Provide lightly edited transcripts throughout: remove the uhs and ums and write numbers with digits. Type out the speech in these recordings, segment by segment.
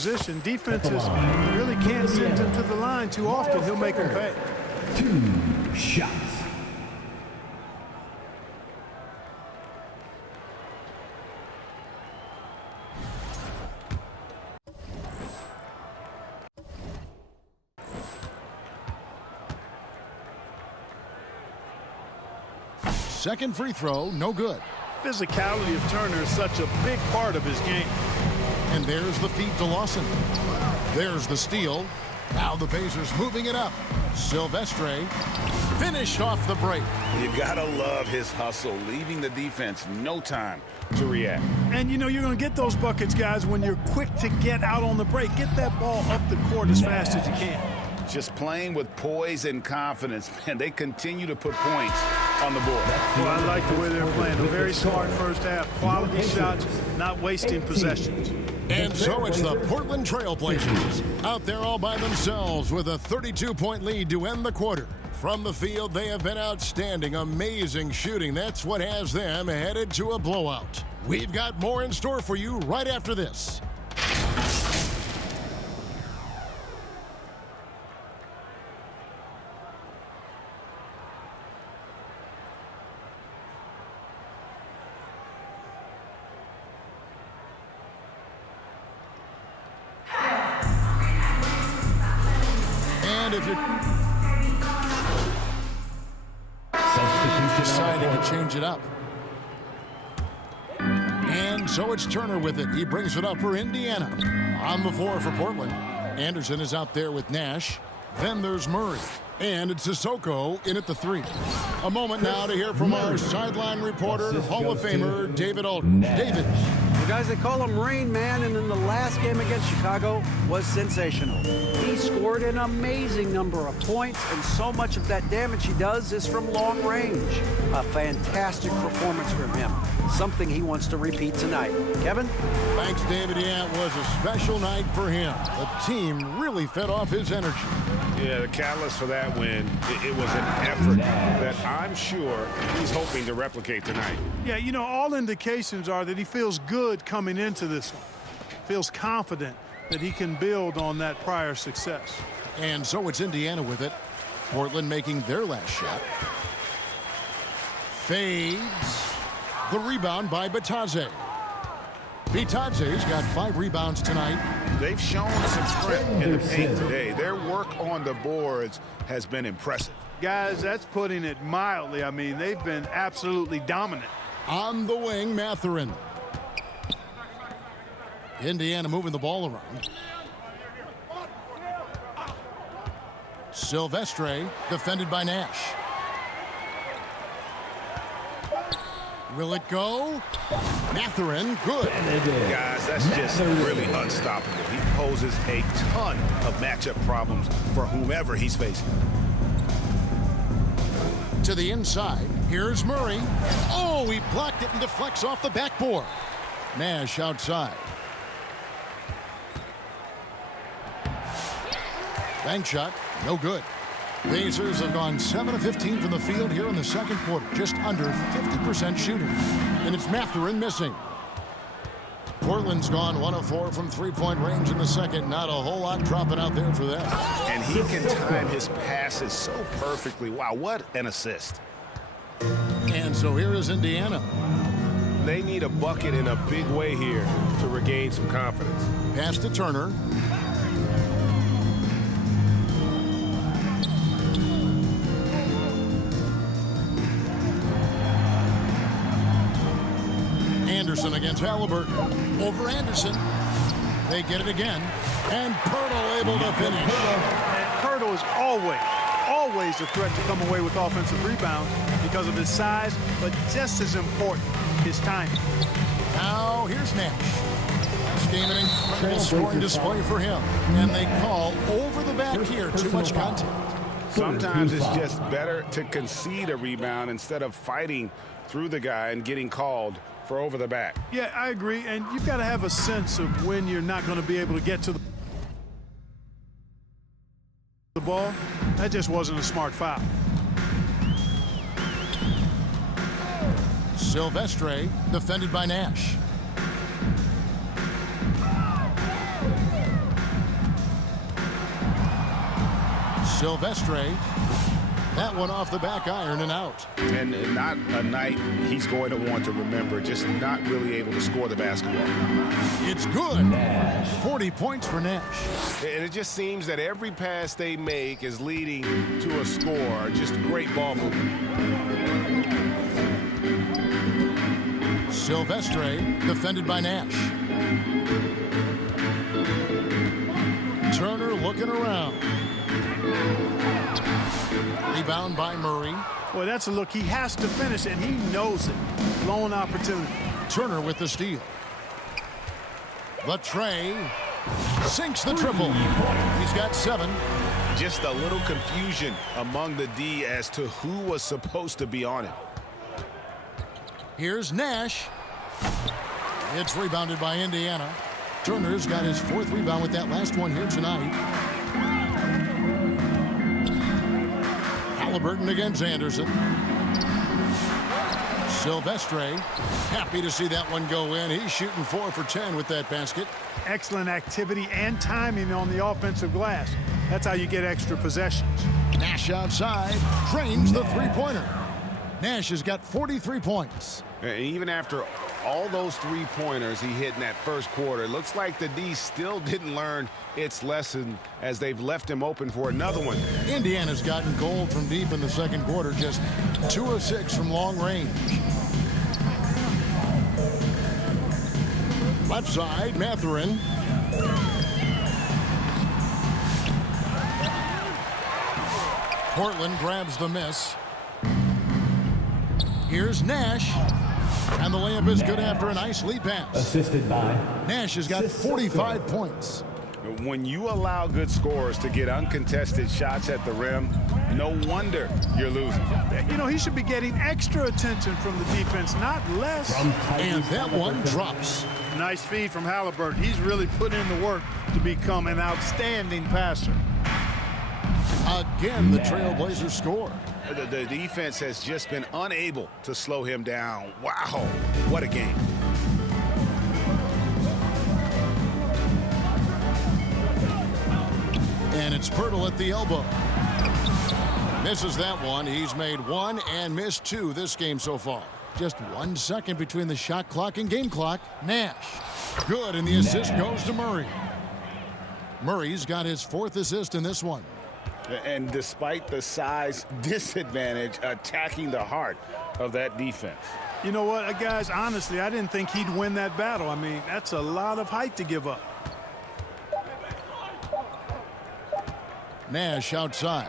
Position defenses really can't send him to the line too often. He'll make them pay. 2 shots. Second free throw, no good. Physicality of Turner is such a big part of his game. And there's the feed to Lawson. There's the steal. Now the Pacers moving it up. Silvestre finished off the break. You gotta love his hustle, leaving the defense no time to react. And you know you're going to get those buckets, guys, when you're quick to get out on the break. Get that ball up the court as fast as you can. Just playing with poise and confidence, man. They continue to put points on the board. Well, I like the way they're playing. A very smart first half. Quality shots, not wasting possessions. And so it's the Portland Trail Blazers out there all by themselves with a 32-point lead to end the quarter. From the field, they have been outstanding, amazing shooting. That's what has them headed to a blowout. We've got more in store for you right after this. And if you're deciding to change it up. And so it's Turner with it. He brings it up for Indiana. On the floor for Portland. Anderson is out there with Nash. Then there's Murray. And it's Sissoko in at the 3. A moment now to hear from our sideline reporter, Hall of Famer David Aldridge. David. The guys, they call him Rain Man, and in the last game against Chicago was sensational. He scored an amazing number of points, and so much of that damage he does is from long range. A fantastic performance from him. Something he wants to repeat tonight. Kevin? Thanks, David. Yeah, it was a special night for him. The team really fed off his energy. Yeah, the catalyst for that win, it was an effort that I'm sure he's hoping to replicate tonight. Yeah, you know, all indications are that he feels good coming into this one. Feels confident that he can build on that prior success. And so it's Indiana with it. Portland making their last shot. Fades. The rebound by Bitadze. Bitadze's got 5 rebounds tonight. They've shown some strength in the paint today. Their work on the boards has been impressive. Guys, that's putting it mildly. I mean, they've been absolutely dominant. On the wing, Mathurin. Indiana moving the ball around. Silvestre defended by Nash. Will it go? Mathurin, good. Guys, that's just really unstoppable. He poses a ton of matchup problems for whomever he's facing. To the inside, here's Murray. Oh, he blocked it and deflects off the backboard. Nash outside. Bank shot, no good. Pacers have gone 7 of 15 from the field here in the second quarter, just under 50% shooting. And it's Mathurin missing. Portland's gone 1 of 4 from three-point range in the second. Not a whole lot dropping out there for them. And he can time his passes so perfectly. Wow, what an assist. And so here is Indiana. They need a bucket in a big way here to regain some confidence. Pass to Turner. Anderson against Halliburton. Over Anderson. They get it again. And Pirtle able to finish. And Pirtle is always a threat to come away with offensive rebounds because of his size, but just as important, his timing. Now here's Nash. This game an incredible scoring display for him. And they call over the back here. Too much contact. Sometimes it's just better to concede a rebound instead of fighting through the guy and getting called for over the back. Yeah, I agree. And you've got to have a sense of when you're not going to be able to get to the ball. That just wasn't a smart foul. Silvestre defended by Nash. Silvestre. That one off the back iron and out. And not a night he's going to want to remember, just not really able to score the basketball. It's good. 40 points for Nash. And it just seems that every pass they make is leading to a score. Just great ball movement. Silvestre defended by Nash. Turner looking around. Rebound by Murray. Boy, that's a look. He has to finish, and he knows it. Blown opportunity. Turner with the steal. Latre sinks the triple. He's got 7. Just a little confusion among the D as to who was supposed to be on it. Here's Nash. It's rebounded by Indiana. Turner's got his 4th rebound with that last one here tonight. Halliburton against Anderson. Silvestre, happy to see that one go in. He's shooting 4 for 10 with that basket. Excellent activity and timing on the offensive glass. That's how you get extra possessions. Nash outside, drains the three-pointer. Nash has got 43 points. And even after all those three-pointers he hit in that first quarter, it looks like the D still didn't learn its lesson as they've left him open for another one. Indiana's gotten gold from deep in the second quarter, just 2 of 6 from long range. Left side, Mathurin. Portland grabs the miss. Here's Nash. And the layup is good after a nice lead pass. Assisted by Nash has got 45 points. When you allow good scorers to get uncontested shots at the rim, no wonder you're losing. You know, he should be getting extra attention from the defense, not less. And that one drops. Nice feed from Halliburton. He's really put in the work to become an outstanding passer. Again, the Trailblazers score. The defense has just been unable to slow him down. Wow, what a game. And it's Pirtle at the elbow. Misses that one. He's made 1 and missed 2 this game so far. Just 1 second between the shot clock and game clock. Nash. Good, and the assist goes to Murray. Murray's got his 4th assist in this one. And despite the size disadvantage, attacking the heart of that defense. You know what, guys, honestly, I didn't think he'd win that battle. I mean, that's a lot of height to give up. Nash outside.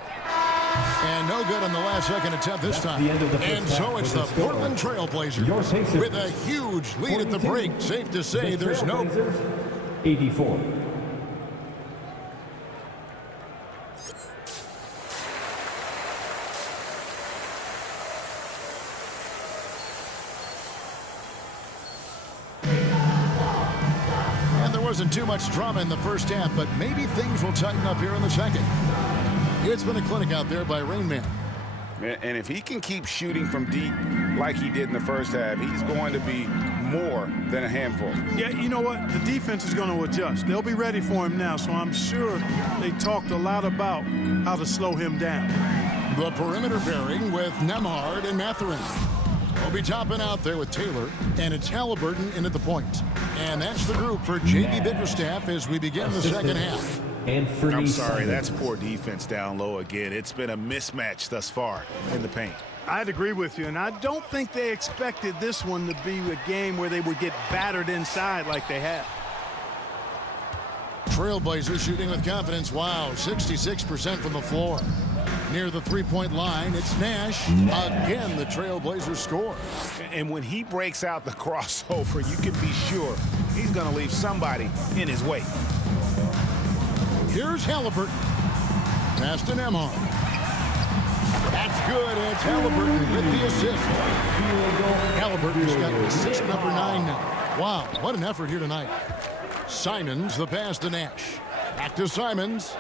And no good on the last second attempt this time. And so it's the Portland Trailblazers with a huge lead at the break. Safe to say there's no... 84. Wasn't too much drama in the first half, but maybe things will tighten up here in the second. It's been a clinic out there by Rain Man. And if he can keep shooting from deep like he did in the first half, he's going to be more than a handful. Yeah, you know what? The defense is going to adjust. They'll be ready for him now, so I'm sure they talked a lot about how to slow him down. The perimeter pairing with Nembhard and Mathurin. We'll be topping out there with Taylor, and it's Halliburton in at the point. And that's the group for J.B. Bickerstaff as we begin the second half. I'm sorry, that's poor defense down low again. It's been a mismatch thus far in the paint. I'd agree with you, and I don't think they expected this one to be a game where they would get battered inside like they have. Trailblazers shooting with confidence. Wow, 66% from the floor. Near the three-point line, it's Nash. Again, the Trailblazers score. And when he breaks out the crossover, you can be sure he's going to leave somebody in his way. Here's Halliburton. Pass to Nembhard. That's good. It's Halliburton with the assist. Halliburton's got assist number 9 now. Wow, what an effort here tonight. Simons, the pass to Nash. Back to Simons.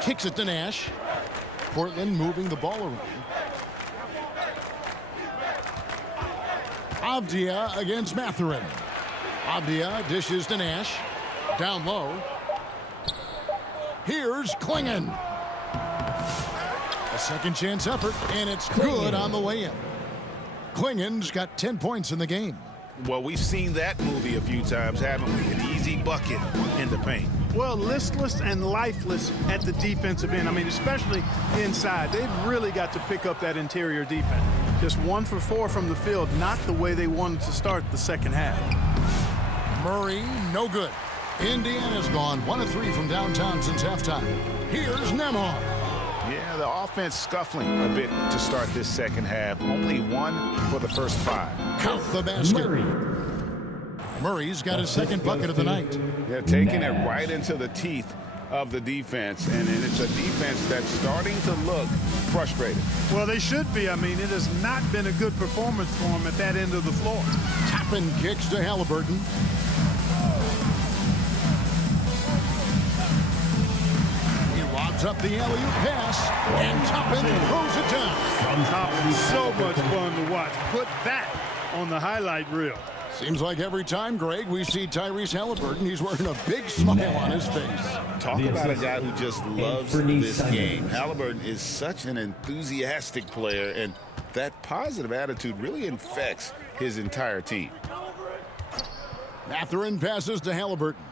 Kicks it to Nash. Portland moving the ball around. Avdia against Mathurin. Avdia dishes to Nash. Down low. Here's Klingon. A second chance effort, and it's good on the way in. Klingen's got 10 points in the game. Well, we've seen that movie a few times, haven't we? An easy bucket in the paint. Well, listless and lifeless at the defensive end. I mean, especially inside. They've really got to pick up that interior defense. Just 1 for 4 from the field, not the way they wanted to start the second half. Murray, no good. Indiana's gone 1 of 3 from downtown since halftime. Here's Nembhard. Yeah, the offense scuffling a bit to start this second half. Only 1 for the first 5. Count the basket. Murray. Murray's got his second bucket of the night. Yeah, taking it right into the teeth of the defense, and it's a defense that's starting to look frustrated. Well, they should be. I mean, it has not been a good performance for them at that end of the floor. Toppin kicks to Halliburton. He lobs up the alley-oop pass, and Toppin throws it down. Toppin, so much fun to watch. Put that on the highlight reel. Seems like every time, Greg, we see Tyrese Halliburton, he's wearing a big smile on his face. Talk about a guy who just loves this game. Halliburton is such an enthusiastic player, and that positive attitude really infects his entire team. Mathurin passes to Halliburton.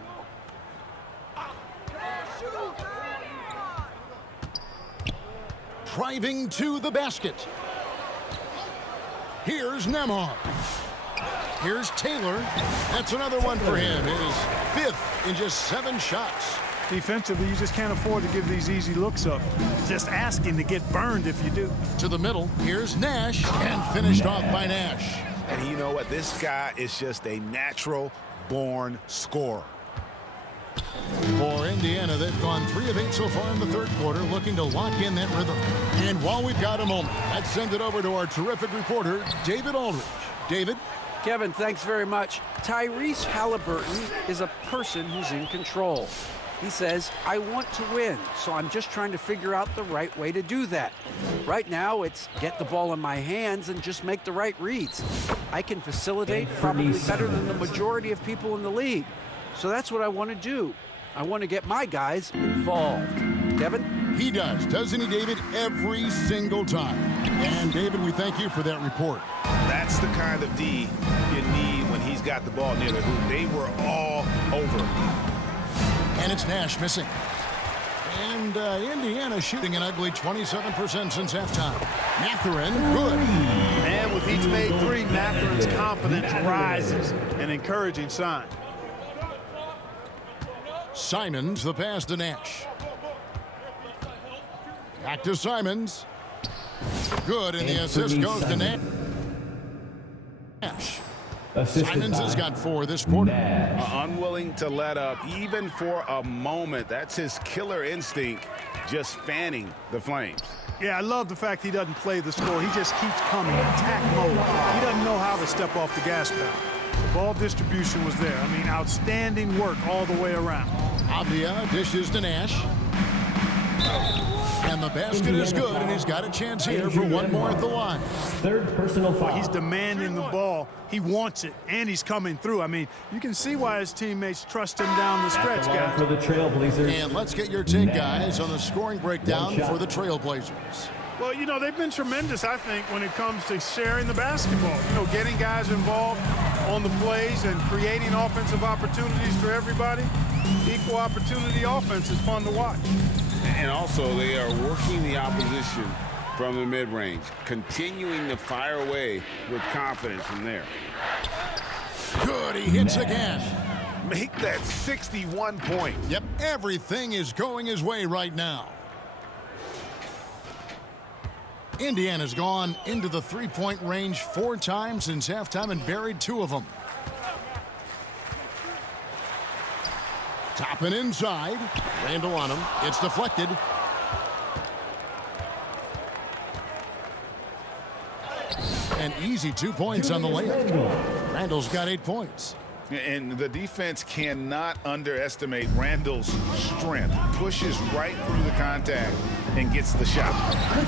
Driving to the basket. Here's Nembhard. Here's Taylor. That's another one for him. His 5th in just 7 shots. Defensively, you just can't afford to give these easy looks up. Just asking to get burned if you do. To the middle. Here's Nash. And finished off by Nash. And you know what? This guy is just a natural-born scorer. For Indiana, they've gone 3 of 8 so far in the third quarter, looking to lock in that rhythm. And while we've got a moment, let's send it over to our terrific reporter, David Aldridge. David? Kevin, thanks very much. Tyrese Halliburton is a person who's in control. He says, I want to win, so I'm just trying to figure out the right way to do that. Right now, it's get the ball in my hands and just make the right reads. I can facilitate probably better than the majority of people in the league. So that's what I want to do. I want to get my guys involved. Kevin? He does, doesn't he, David? Every single time. And, David, we thank you for that report. That's the kind of D you need when he's got the ball near the hoop. They were all over. And it's Nash missing. And Indiana shooting an ugly 27% since halftime. Mathurin, good. And with each made 3, Mathurin's confidence rises. An encouraging sign. Simons, the pass to Nash. Back to Simons. Good, and the assist goes to Nash. Simons has got 4 this quarter. Unwilling to let up even for a moment. That's his killer instinct, just fanning the flames. Yeah, I love the fact he doesn't play the score. He just keeps coming, attack mode. He doesn't know how to step off the gas pedal. The ball distribution was there. I mean, outstanding work all the way around. Avdia dishes to Nash. And the basket is good, and he's got a chance here for one more at the line. 3rd personal foul. He's demanding the ball. He wants it, and he's coming through. I mean, you can see why his teammates trust him down the stretch, guys. For the Trailblazers. And let's get your take, guys, on the scoring breakdown for the Trailblazers. Well, you know, they've been tremendous, I think, when it comes to sharing the basketball. You know, getting guys involved on the plays and creating offensive opportunities for everybody. Equal opportunity offense is fun to watch. And also, they are working the opposition from the mid-range, continuing to fire away with confidence from there. Good, he hits again. Make that 61 points. Yep, everything is going his way right now. Indiana's gone into the 3-point range 4 times since halftime and buried 2 of them. Toppin inside. Randall on him. It's deflected. An easy 2 points on the layup. Randall's got 8 points. And the defense cannot underestimate Randall's strength. Pushes right through the contact and gets the shot.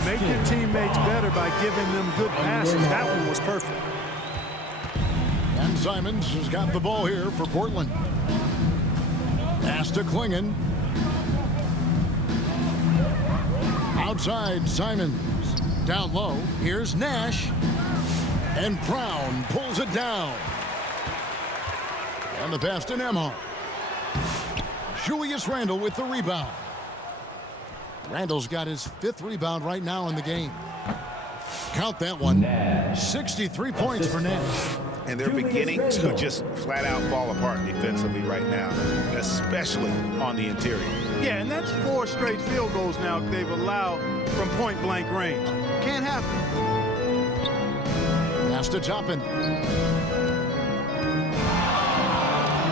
Make your teammates better by giving them good passes. That one was perfect. And Simons has got the ball here for Portland. Pass to Klingen. Outside, Simons. Down low, here's Nash. And Brown pulls it down. And the pass to Nembhard. Julius Randle with the rebound. Randle's got his 5th rebound right now in the game. Count that one. Nash. 63 points for Nash. And they're beginning to just flat out fall apart defensively right now, especially on the interior. Yeah, and that's 4 straight field goals now they've allowed from point-blank range. Can't happen. Pass to Toppin.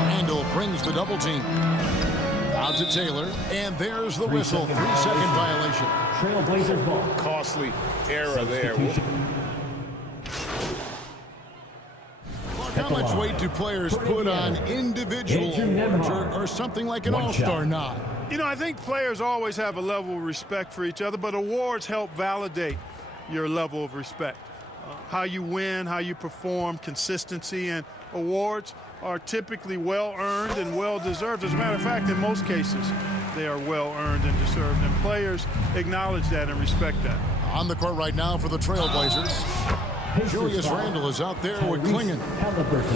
Randle brings the double team. Out to Taylor, and there's the whistle. 3-second violation. Trailblazers ball. Costly error there. How much weight do players put on individual awards or something like an all-star nod? You know, I think players always have a level of respect for each other, but awards help validate your level of respect. How you win, how you perform, consistency, and awards are typically well-earned and well-deserved. As a matter of fact, in most cases, they are well-earned and deserved, and players acknowledge that and respect that. On the court right now for the Trailblazers, Julius Randle is out there with Klingon.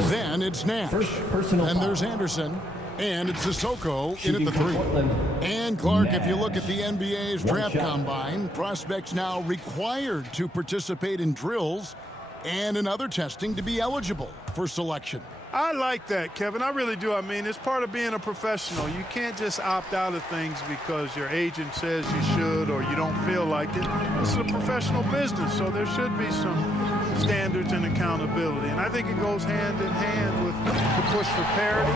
Then it's Nash. And there's Anderson. And it's Sissoko in at the 3. And Clark, if you look at the NBA's draft combine, prospects now required to participate in drills and in other testing to be eligible for selection. I like that, Kevin. I really do. I mean, it's part of being a professional. You can't just opt out of things because your agent says you should or you don't feel like it. This is a professional business, so there should be some standards and accountability. And I think it goes hand in hand with the push for parity.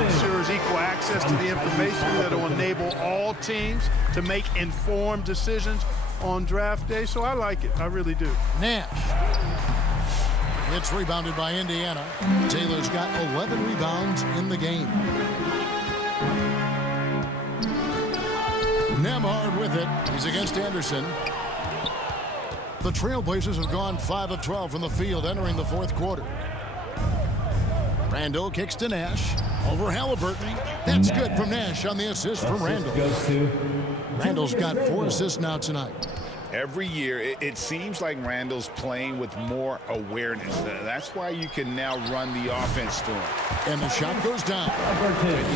It ensures equal access to the information that will enable all teams to make informed decisions on draft day. So I like it. I really do. Nash. It's rebounded by Indiana. Taylor's got 11 rebounds in the game. Nembhard with it. He's against Anderson. The Trailblazers have gone 5 of 12 from the field entering the 4th quarter. Randle kicks to Nash. Over Halliburton. That's good from Nash on the assist from Randle. Randle's got 4 assists now tonight. Every year, it seems like Randle's playing with more awareness. That's why you can now run the offense to him. And the shot goes down.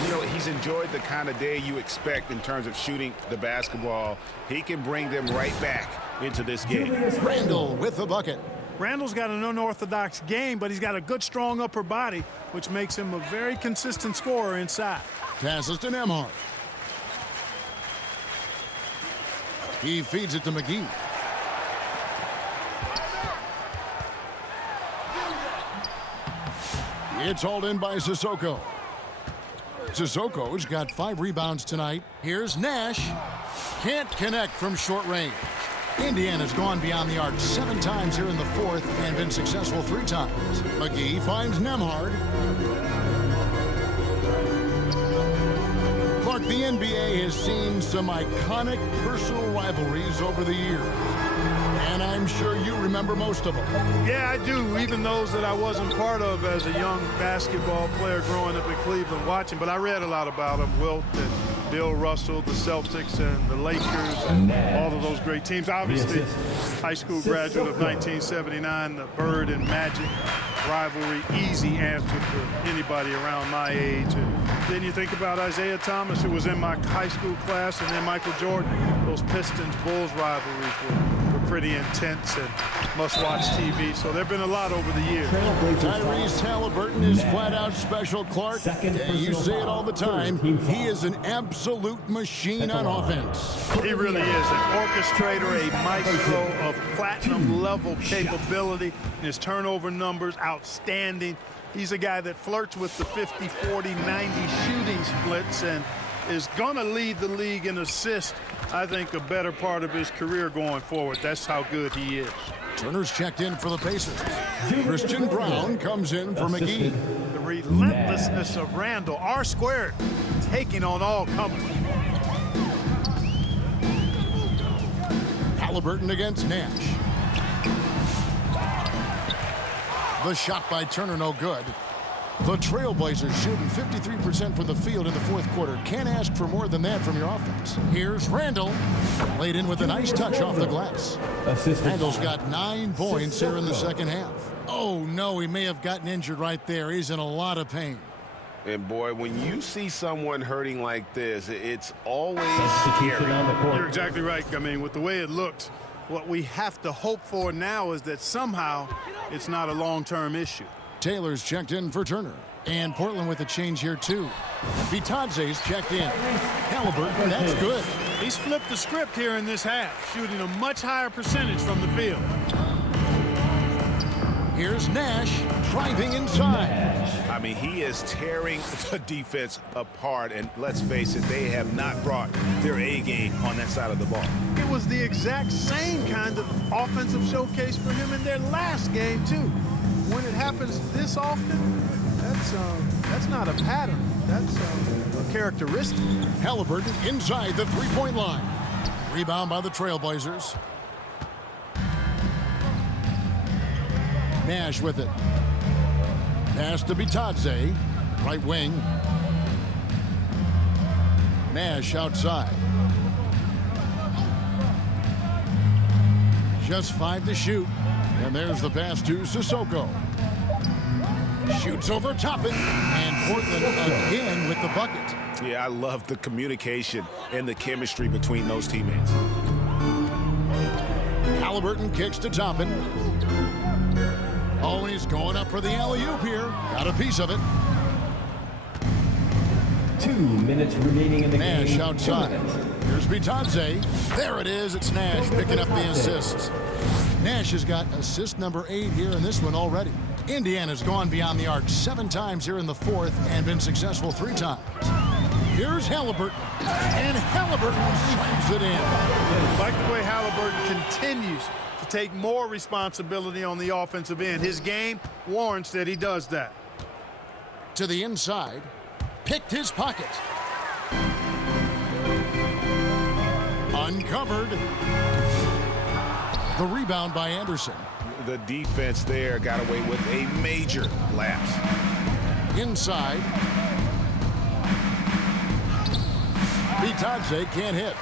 You know, he's enjoyed the kind of day you expect in terms of shooting the basketball. He can bring them right back into this game. Randle with the bucket. Randle's got an unorthodox game, but he's got a good, strong upper body, which makes him a very consistent scorer inside. Passes to Nembhard. He feeds it to McGee. It's hauled in by Sissoko. Sissoko's got 5 rebounds tonight. Here's Nash. Can't connect from short range. Indiana's gone beyond the arc 7 times here in the 4th and been successful 3 times. McGee finds Nembhard. Clark, the NBA has seen some iconic personal rivalries over the years. And I'm sure you remember most of them. Yeah, I do, even those that I wasn't part of as a young basketball player growing up in Cleveland watching. But I read a lot about them, Wilt and Bill Russell, the Celtics and the Lakers, and all of those great teams. Obviously, high school graduate of 1979, the Bird and Magic rivalry, easy answer for anybody around my age. And then you think about Isaiah Thomas, who was in my high school class, and then Michael Jordan. Those Pistons-Bulls rivalries were pretty intense and must-watch TV. So there have been a lot over the years. Tyrese Halliburton is flat-out special, Clark. You say it all the time. He is an absolute machine on offense. He really is an orchestrator, a maestro of platinum-level capability. His turnover numbers, outstanding. He's a guy that flirts with the 50, 40, 90 shooting splits and is going to lead the league in assists, I think, a better part of his career going forward. That's how good he is. Turner's checked in for the Pacers. Christian Brown comes in for McGee. The relentlessness of Randle, R-squared, taking on all comers. Halliburton against Nash. The shot by Turner, no good. The Trailblazers shooting 53% from the field in the fourth quarter. Can't ask for more than that from your offense. Here's Randall. Laid in with a nice touch off the glass. Randall's got 9 points here in the second half. Oh, no, he may have gotten injured right there. He's in a lot of pain. And, boy, when you see someone hurting like this, it's always Substitution scary. on the court. You're exactly right. I mean, with the way it looked, what we have to hope for now is that somehow it's not a long-term issue. Taylor's checked in for Turner. And Portland with a change here, too. Vitadze's checked in. Halliburton, that's good. He's flipped the script here in this half, shooting a much higher percentage from the field. Here's Nash driving inside. I mean, he is tearing the defense apart. And let's face it, they have not brought their A game on that side of the ball. It was the exact same kind of offensive showcase for him in their last game, too. When it happens this often, that's not a pattern. That's a characteristic. Halliburton inside the three-point line. Rebound by the Trailblazers. Nash with it. Pass to Bitadze. Right wing. Nash outside. Just 5 to shoot. And there's the pass to Sissoko. Shoots over Toppin. And Portland again with the bucket. Yeah, I love the communication and the chemistry between those teammates. Halliburton kicks to Toppin. Oh, he's going up for the alley-oop here. Got a piece of it. 2 minutes remaining in the game. Nash outside. Here's Bitadze. There it is. It's Nash picking up the assists. Nash has got assist number 8 here in this one already. Indiana's gone beyond the arc 7 times here in the fourth and been successful 3 times. Here's Halliburton. And Halliburton slams it in. I like the way Halliburton continues to take more responsibility on the offensive end. His game warrants that he does that. To the inside. Picked his pocket. Uncovered. The rebound by Anderson. The defense there got away with a major lapse. Inside. Bitadze can't hit.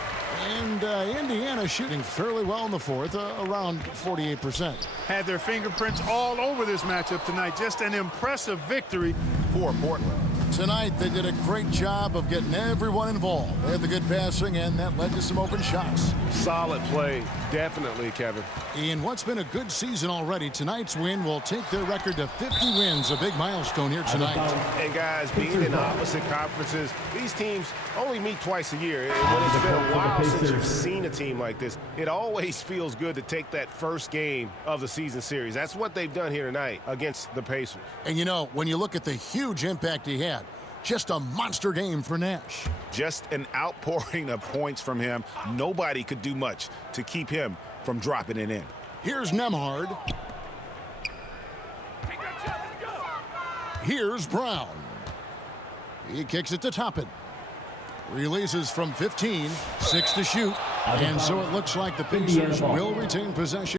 And Indiana shooting fairly well in the fourth, around 48%. Had their fingerprints all over this matchup tonight. Just an impressive victory for Portland. Tonight, they did a great job of getting everyone involved. They had the good passing, and that led to some open shots. Solid play, definitely, Kevin. In what's been a good season already, tonight's win will take their record to 50 wins, a big milestone here tonight. And guys, being in opposite conferences, these teams only meet twice a year. And when it's been a while since you've seen a team like this, it always feels good to take that first game of the season series. That's what they've done here tonight against the Pacers. And you know, when you look at the huge impact he had, just a monster game for Nash. Just an outpouring of points from him. Nobody could do much to keep him from dropping it in. Here's Nembhard. Here's Brown. He kicks it to Toppin. Releases from 15, 6 to shoot. And so it looks like the Pacers will retain possession.